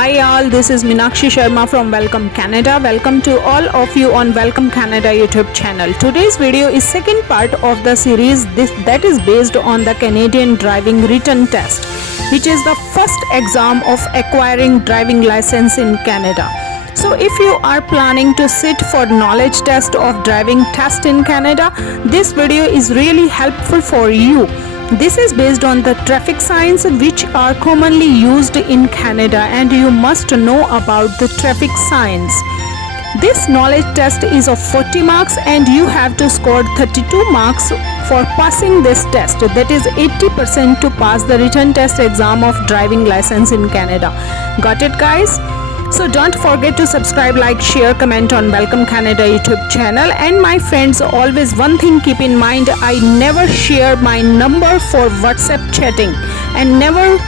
Hi all, this is Meenakshi Sharma from Welcome Canada. Welcome to all of you on Welcome Canada YouTube channel. Today's video is second part of the series that is based on the Canadian driving written test, which is the first exam of acquiring driving license in Canada. So if you are planning to sit for knowledge test of driving test in Canada, this video is really helpful for you. This is based on the traffic signs which are commonly used in Canada, and you must know about the traffic signs. This knowledge test is of 40 marks and you have to score 32 marks for passing this test. That is 80% to pass the written test exam of driving license in Canada. Got it, guys? So don't forget to subscribe, like, share, comment on Welcome Canada YouTube channel. And my friends, always one thing keep in mind, I never share my number for WhatsApp chatting and never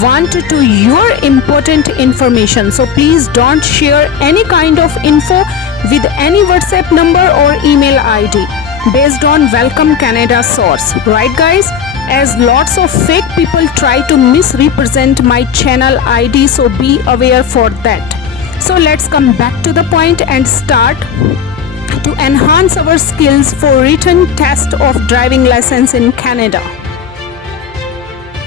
want to your important information. So please don't share any kind of info with any WhatsApp number or email ID based on Welcome Canada source. Right, guys? As lots of fake people try to misrepresent my channel ID, so be aware for that. So let's come back to the point and start to enhance our skills for written test of driving license in Canada.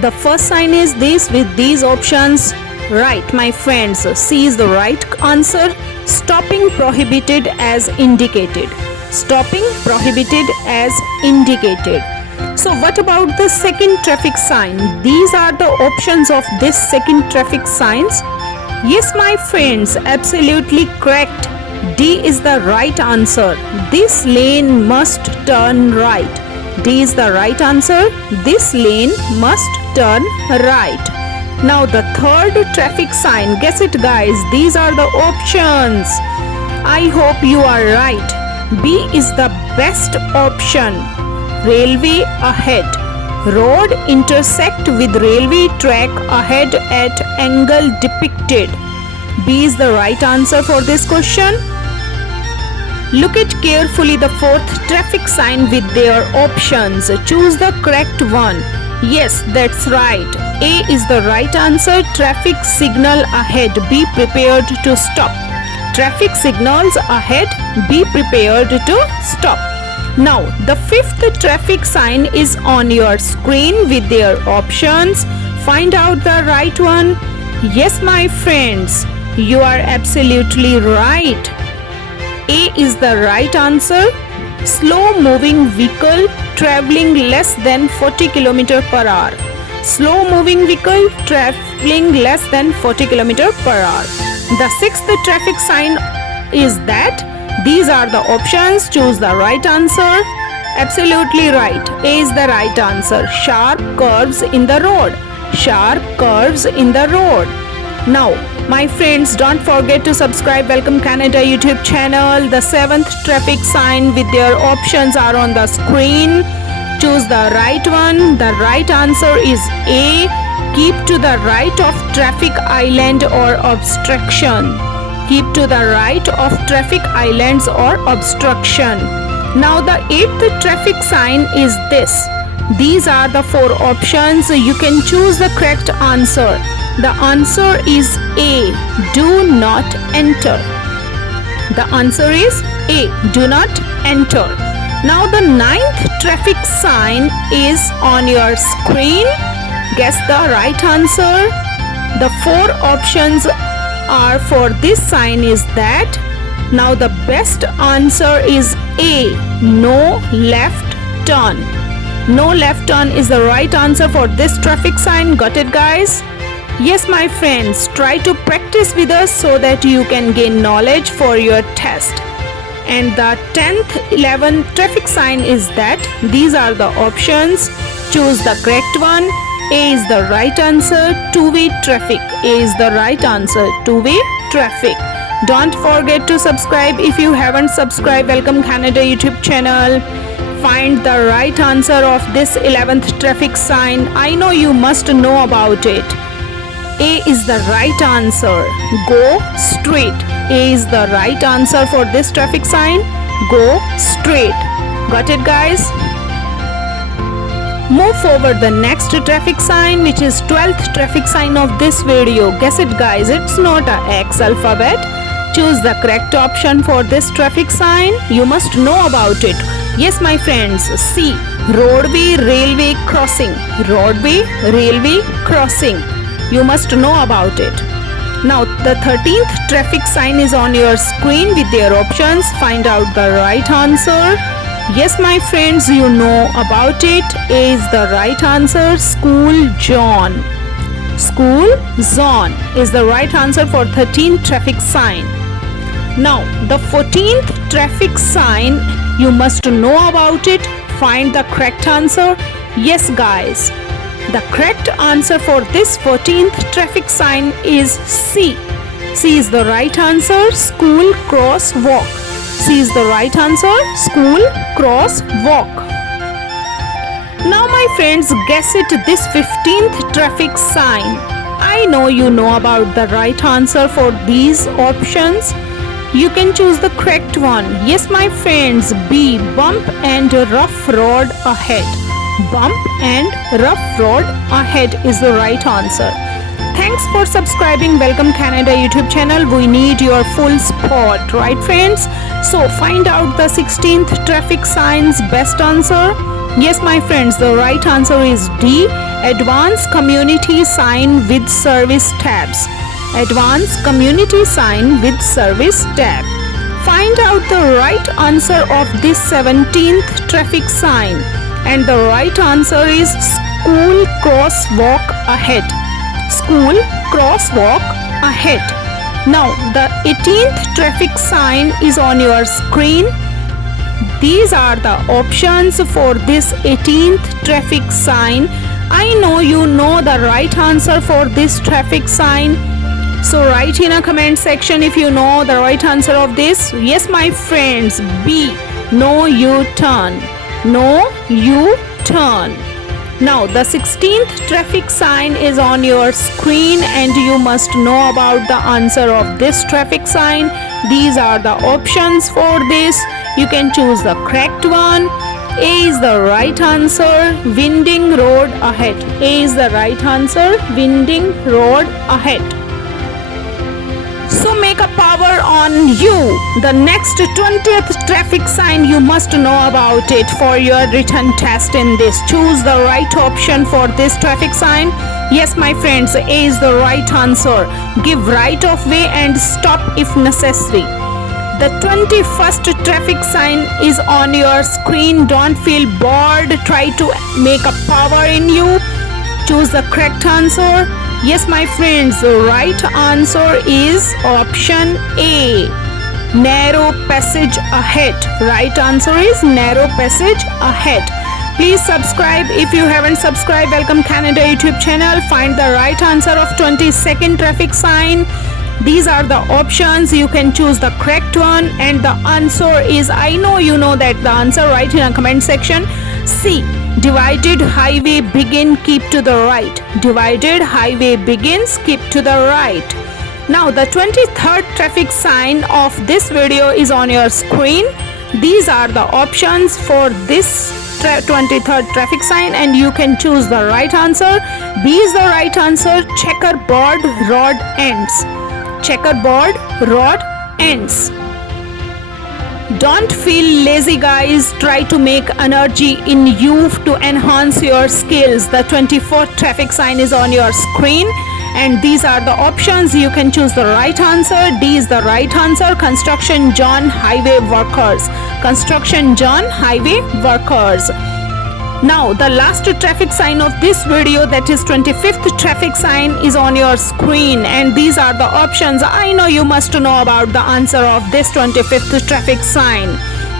The first sign is this with these options. Right, my friends, C is the right answer. Stopping prohibited as indicated. Stopping prohibited as indicated. So what about the second traffic sign? These are the options of this second traffic signs. Yes, my friends, absolutely correct. D is the right answer. This lane must turn right. D is the right answer. This lane must turn right. Now the third traffic sign. Guess it, guys. These are the options. I hope you are right. B is the best option. Railway ahead. Road intersect with railway track ahead at angle depicted. B is the right answer for this question. Look at carefully the fourth traffic sign with their options. Choose the correct one. Yes, that's right. A is the right answer. Traffic signal ahead. Be prepared to stop. Traffic signals ahead. Be prepared to stop. Now, the fifth traffic sign is on your screen with their options. Find out the right one. Yes, my friends, you are absolutely right. A is the right answer. Slow moving vehicle traveling less than 40 km per hour. Slow moving vehicle traveling less than 40 km per hour. The sixth traffic sign is that these are the options. Choose the right answer. Absolutely right. A is the right answer. Sharp curves in the road. Sharp curves in the road. Now, my friends, don't forget to subscribe Welcome Canada YouTube channel. The seventh traffic sign with their options are on the screen. Choose the right one. The right answer is A. Keep to the right of traffic island or obstruction. Keep to the right of traffic islands or obstruction. Now the eighth traffic sign is this. These are the four options. You can choose the correct answer. The answer is A. Do not enter. The answer is A. Do not enter. Now the ninth traffic sign is on your screen. Guess the right answer. The four options are for this sign is that. Now the best answer is A. No left turn. No left turn is the right answer for this traffic sign. Got it, guys? Yes, my friends, try to practice with us so that you can gain knowledge for your test. And the 10th, 11th traffic sign is that these are the options. Choose the correct one. A is the right answer. Two-way traffic. A is the right answer. Two-way traffic. Don't forget to subscribe if you haven't subscribed Welcome Canada YouTube channel. Find the right answer of this 11th traffic sign. I know you must know about it. A is the right answer. Go straight. A is the right answer for this traffic sign. Go straight. Got it, guys? Move forward the next traffic sign, which is 12th traffic sign of this video. Guess it guys, it's not a X alphabet. Choose the correct option for this traffic sign. You must know about it. Yes my friends, C. Roadway railway crossing. Roadway railway crossing. You must know about it. Now the 13th traffic sign is on your screen with their options. Find out the right answer. Yes my friends, you know about it. A is the right answer. School zone. School zone is the right answer for 13th traffic sign. Now the 14th traffic sign, you must know about it. Find the correct answer. Yes guys, the correct answer for this 14th traffic sign is C. C is the right answer. School crosswalk. C is the right answer. School crosswalk. Now my friends, guess it, this 15th traffic sign. I know you know about the right answer for these options. You can choose the correct one. Yes my friends, B. Bump and rough road ahead. Bump and rough road ahead is the right answer. Thanks for subscribing Welcome Canada YouTube channel. We need your full support, right friends? So find out the 16th traffic sign's best answer. Yes my friends, the right answer is D. Advanced community sign with service tabs. Advanced community sign with service tab. Find out the right answer of this 17th traffic sign, and the right answer is school crosswalk ahead. School crosswalk ahead. Now the 18th traffic sign is on your screen. These are the options for this 18th traffic sign. I know you know the right answer for this traffic sign. So write in a comment section if you know the right answer of this. Yes my friends, B. No U-turn. No U-turn. Now the 16th traffic sign is on your screen, and you must know about the answer of this traffic sign. These are the options for this. You can choose the correct one. A is the right answer. Winding road ahead. A is the right answer. Winding road ahead. So make a power on you. The next 20th traffic sign, you must know about it for your written test in this. Choose the right option for this traffic sign. Yes my friends, A is the right answer. Give right of way and stop if necessary. The 21st traffic sign is on your screen. Don't feel bored. Try to make a power in you. Choose the correct answer. Yes my friends, the right answer is option A. Narrow passage ahead. Right answer is narrow passage ahead. Please subscribe if you haven't subscribed Welcome Canada YouTube channel. Find the right answer of 22nd traffic sign. These are the options. You can choose the correct one, and the answer is, I know you know that the answer. Write in a comment section. C. Divided highway begin, keep to the right. Divided highway begins, keep to the right. Now the 23rd traffic sign of this video is on your screen. These are the options for this 23rd traffic sign, and you can choose the right answer. B is the right answer. Checkerboard road ends. Checkerboard road ends. Don't feel lazy guys. Try to make energy in you to enhance your skills. The 24th traffic sign is on your screen, and these are the options. You can choose the right answer. D is the right answer. Construction zone highway workers. Construction zone highway workers. Now the last traffic sign of this video, that is 25th traffic sign, is on your screen, and these are the options. I know you must know about the answer of this 25th traffic sign.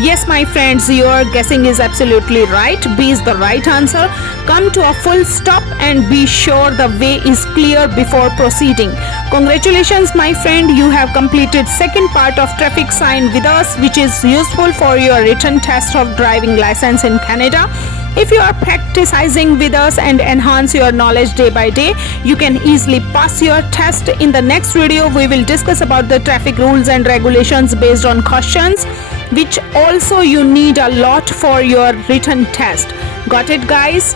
Yes my friends, your guessing is absolutely right. B is the right answer. Come to a full stop and be sure the way is clear before proceeding. Congratulations my friend, you have completed second part of traffic sign with us, which is useful for your written test of driving license in Canada. If you are practicing with us and enhance your knowledge day by day, you can easily pass your test. In the next video, we will discuss about the traffic rules and regulations based on questions, which also you need a lot for your written test. Got it guys?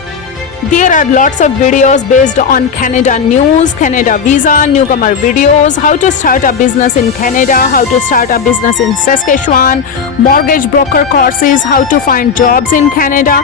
There are lots of videos based on Canada news, Canada visa, newcomer videos, how to start a business in Canada, how to start a business in Saskatchewan, mortgage broker courses, how to find jobs in Canada,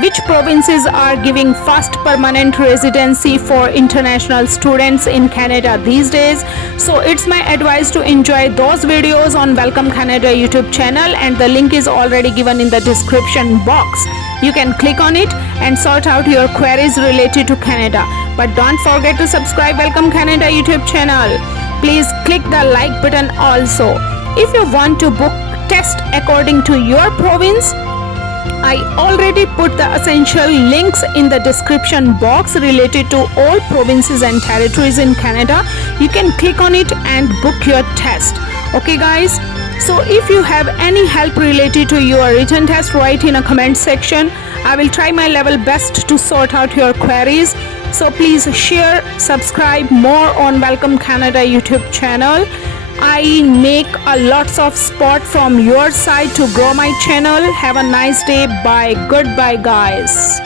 which provinces are giving fast permanent residency for international students in Canada these days. So it's my advice to enjoy those videos on Welcome Canada YouTube channel, and the link is already given in the description box. You can click on it and sort out your queries related to Canada. But don't forget to subscribe Welcome Canada YouTube channel. Please click the like button also. If you want to book test according to your province, I already put the essential links in the description box related to all provinces and territories in Canada. You can click on it and book your test. Okay guys, so if you have any help related to your written test, write in a comment section. I will try my level best to sort out your queries. So please share, subscribe more on Welcome Canada YouTube channel. I make a lots of support from your side to grow my channel. Have a nice day. Bye. Goodbye guys.